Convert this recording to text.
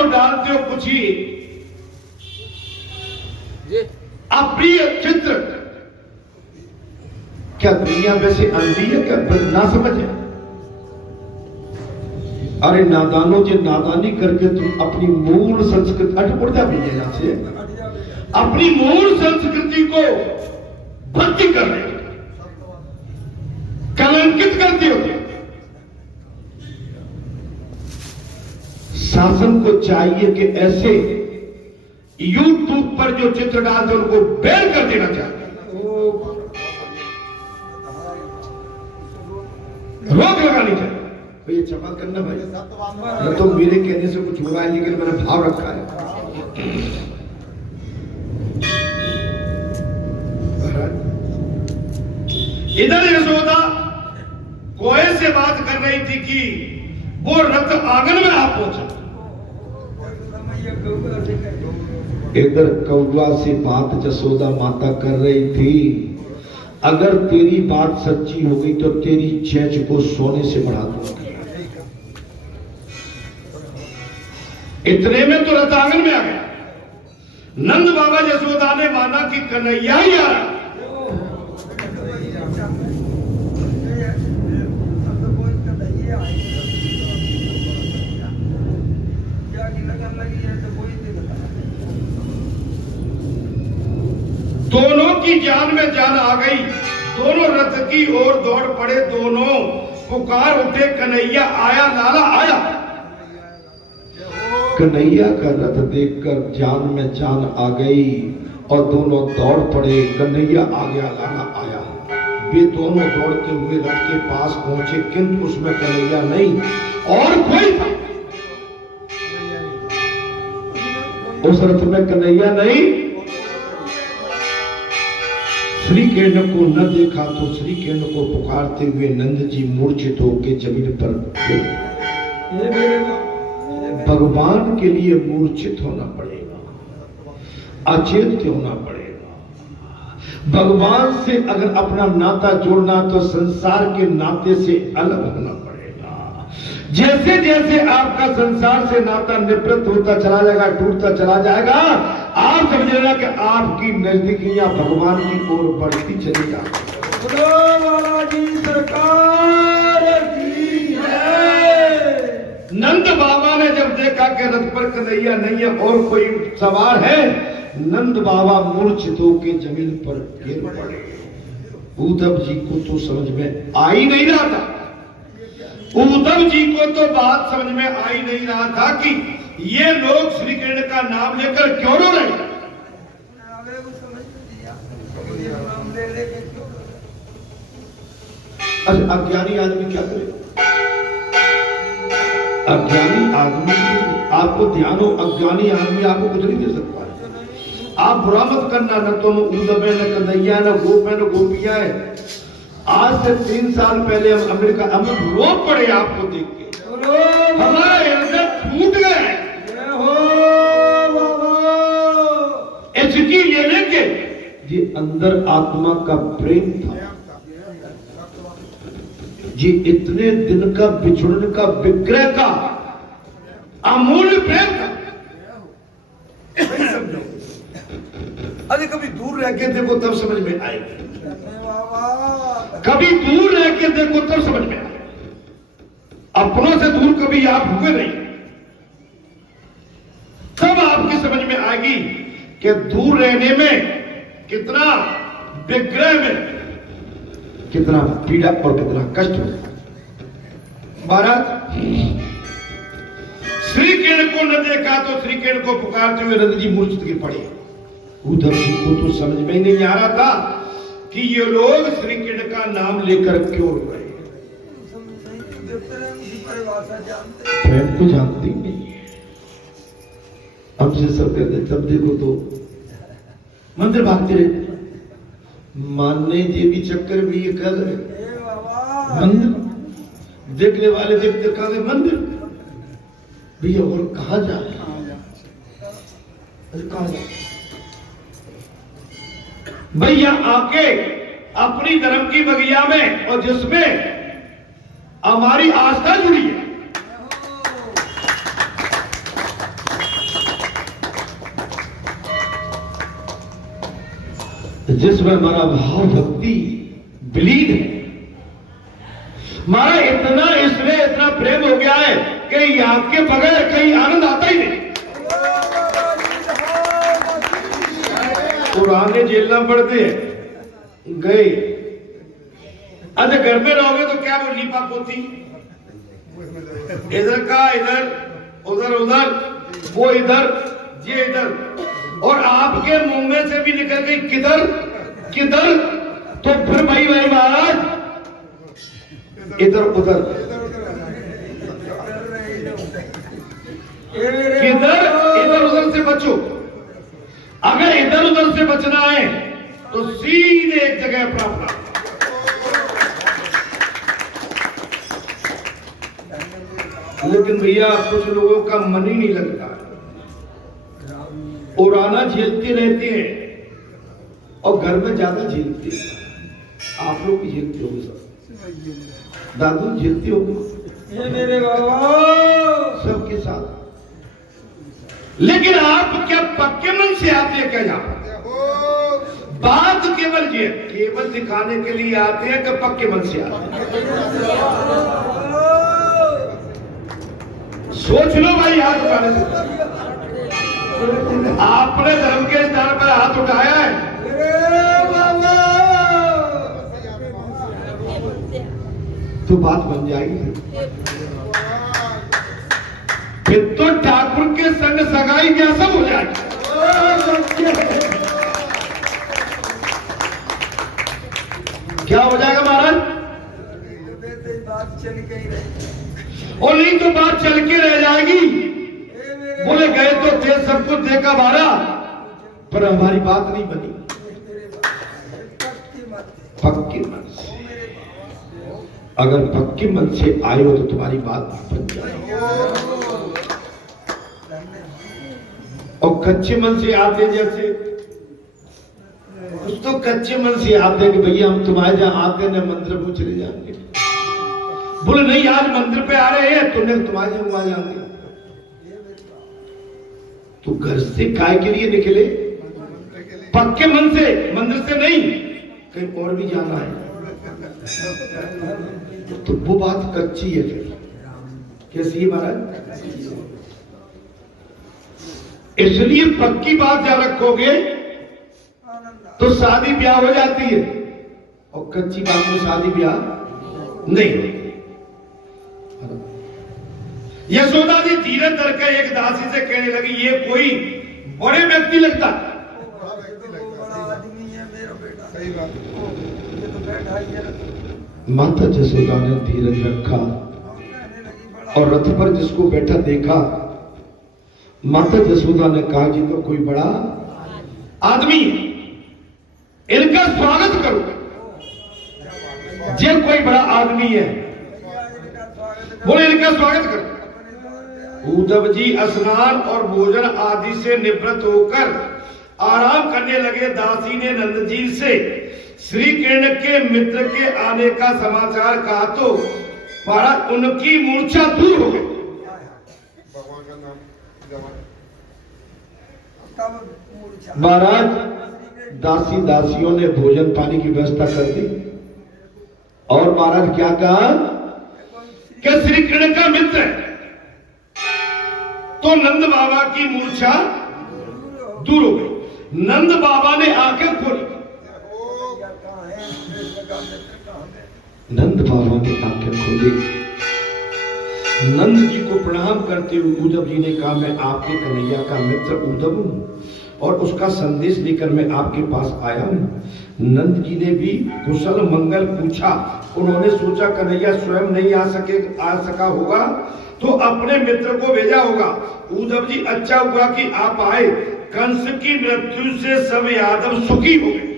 जो डालते हो कुछ ही अप्रिय चित्र, क्या दुनिया वैसे अंधी है क्या? ना समझ है। अरे नादानों जो नादानी करके तुम अपनी मूल संस्कृति अटपट जा भी यहाँ से अपनी मूल संस्कृति को भक्ति कर रहे हो, कलंकित करते हो। शासन को चाहिए कि ऐसे यूट्यूब पर जो चित्र डालते उनको बैन कर देना चाहिए, रोक लगानी चाहिए। तो ये क्षमा करना भाई, न तो मेरे कहने से कुछ हुआ है, लेकिन मैंने भाव रखा है। इधर यशोदा कोए से बात कर रही थी कि वो रथ आंगन में आ पहुंचा। इधर कौवा से बात जसोदा माता कर रही थी, अगर तेरी बात सच्ची हो गई तो तेरी चेच को सोने से बढ़ा दूंगा। इतने में तो रथ आंगन में आ गया। नंद बाबा यशोदा ने माना कि कन्हैया ही आ रहा। दोनों की जान में जान आ गई, दोनों रथ की ओर दौड़ पड़े, दोनों पुकार उठे, कन्हैया आया, लाला आया। कन्हैया का रथ देखकर जान में जान आ गई और दोनों दौड़ पड़े, कन्हैया आ गया, लाला आया। वे दोनों दौड़ते हुए रथ के पास पहुंचे, किंतु उसमें कन्हैया नहीं और कोई था। उस रथ में कन्हैया नहीं। श्री कृष्ण को न देखा तो श्री कृष्ण को पुकारते हुए नंद जी मूर्छित होकर जमीन पर गिरे। भगवान के लिए मूर्छित होना पड़ेगा, अचेत होना पड़ेगा। भगवान से अगर अपना नाता जोड़ना तो संसार के नाते से अलग होना पड़ेगा। जैसे जैसे आपका संसार से नाता निवृत्त होता चला जाएगा, टूटता चला जाएगा, आप समझ लेना कि आपकी नजदीकियां भगवान की ओर बढ़ती चली जाएगी। सरकार की है। नंद बाबा ने जब देखा कि रथ पर कन्हैया नहीं है और कोई सवार है, नंद बाबा मूर्छित होकर जमीन पर गिर पड़े। उद्धव जी को तो समझ में आ ही नहीं रहा था, उद्धव जी को तो बात समझ में आ ही नहीं रहा था कि ये लोग श्री कृष्ण का नाम लेकर क्यों रो रहे हैं। अज्ञानी आदमी क्या करे? अज्ञानी आदमी आपको ध्यान हो, अज्ञानी आदमी आपको कुछ नहीं दे सकता है। आप बुरा मत करना, न तुम उद्धव है, न कन्हैया, न गोप है, न गोपियां है। आज से 3 साल पहले हम अमेरिका, हम रो पड़े आपको देख के, हमारे हृदय फूट गए। इसकी ये लेके ये अंदर आत्मा का प्रेम था, ये इतने दिन का बिछुड़न का, विग्रह का अमूल्य प्रेम था। समझो, अरे कभी दूर रह के देखो तब समझ में आएगी, कभी दूर रह के देखो तब समझ में आएगी। अपनों से दूर कभी आप हुए नहीं, तब आपकी समझ में आएगी कि दूर रहने में कितना, विग्रह में कितना पीड़ा और कितना कष्ट होता है। महाराज श्री कृष्ण को न देखा तो श्री कृष्ण को पुकारते हुए नंद जी मूर्छित गिर पड़े। उद्धव जी को तो समझ में ही नहीं आ रहा था कि ये लोग श्री कृष्ण का नाम लेकर क्यों रो रहे हैं। प्रेम को जानते ही नहीं है। हमसे सब कहते जब देखो तो मंदिर भागते रहते, मानने के भी चक्कर भी ये कर रहे, मंदिर देखने वाले देखते कहा गए मंदिर भैया, और कहा जाए, कहा जाए भैया आके अपनी धर्म की बगिया में और जिसमें हमारी आस्था जुड़ी है, जिसमें हमारा भाव भक्ति विलीन है। हमारा इतना इसमें इतना प्रेम हो गया है कि यहाँ के बगैर कहीं आनंद आता ही नहीं। पुराने झेलना पड़ते हैं, गए अच्छा घर में रहोगे तो क्या वो लीपा पोती, इधर का इधर, उधर उधर, वो इधर, ये इधर, और आपके मुंह में से भी निकल गई किधर किधर, तो फिर भाई महाराज इधर उधर, किधर इधर उधर से बचो। अगर इधर उधर से बचना है तो सीधे एक जगह पर अपना। लेकिन भैया कुछ लोगों का मन ही नहीं लगता, और आना झेलते रहते हैं और घर में ज्यादा झेलते हैं। आप लोग भी झेलते होंगे, सब दादू झेलते होंगे मेरे बाबा सबके साथ। लेकिन आप क्या पक्के मन से आते हैं क्या? यहाँ बात केवल ये, केवल दिखाने के लिए आते हैं कि पक्के मन से आते हैं। सोच लो भाई, हाथ उठाने से आपने धर्म के स्थान पर हाथ उठाया है, तो बात बन जाएगी। फिर तो ठाकुर के संग सगाई क्या सब हो जाएगी। क्या हो जाएगा महाराज? बात चल के ही रहेगी, और नहीं तो बात चल के रह जाएगी। बोले गए तो थे, सब कुछ देखा बारा, पर हमारी बात नहीं बनी। पक्के मन से, अगर पक्के मन से आए हो तो तुम्हारी बात बन जाएगी। और कच्चे मन से आते, जैसे कुछ तो कच्चे मन से आते कि भैया हम तुम्हारे जहां आते न मंदिर को चले जाएंगे। बोले नहीं, आज मंदिर पे आ रहे हैं, तुमने तुम्हारे जहां वहां जाएंगे। तो घर से काय के लिए निकले? पक्के मन से, मंदिर से नहीं, कहीं और भी जाना है। तो वो बात कच्ची है। फिर कैसी है महाराज? इसलिए पक्की बात जहां रखोगे तो शादी ब्याह हो जाती है, और कच्ची बात में शादी ब्याह नहीं। यशोदा जी धीरे धर के एक दासी से कहने लगी, ये कोई बड़े व्यक्ति लगता, माता यशोदा ने धीरज रखा और रथ पर जिसको बैठा देखा, माता यशोदा ने कहा कि तो कोई बड़ा आदमी, इनका स्वागत करो। जे कोई बड़ा आदमी है, बोले इनका स्वागत करो। उद्धव जी स्नान और भोजन आदि से निवृत्त होकर आराम करने लगे। दासी ने नंद जी से श्री कृष्ण के मित्र के आने का समाचार कहा तो महाराज उनकी मूर्छा दूर हो गई। महाराज दासी दासियों ने भोजन पानी की व्यवस्था कर दी, और महाराज क्या कहा कि श्री कृष्ण का मित्र है, तो नंद बाबा की मूर्छा दूर हो गई। नंद बाबा ने आंखें खोली, नंद बाबा ने आंखें खोली। नंद जी को प्रणाम करते हुए उद्धव जी ने कहा, मैं आपके कन्हैया का मित्र उद्धव हूं और उसका संदेश लेकर मैं आपके पास आया हूं। नंद जी ने भी कुशल मंगल पूछा। उन्होंने सोचा कन्हैया स्वयं नहीं आ सका होगा तो अपने मित्र को भेजा होगा। उद्धव जी, अच्छा हुआ कि आप आए, कंस की मृत्यु से सब यादव सुखी हो गए।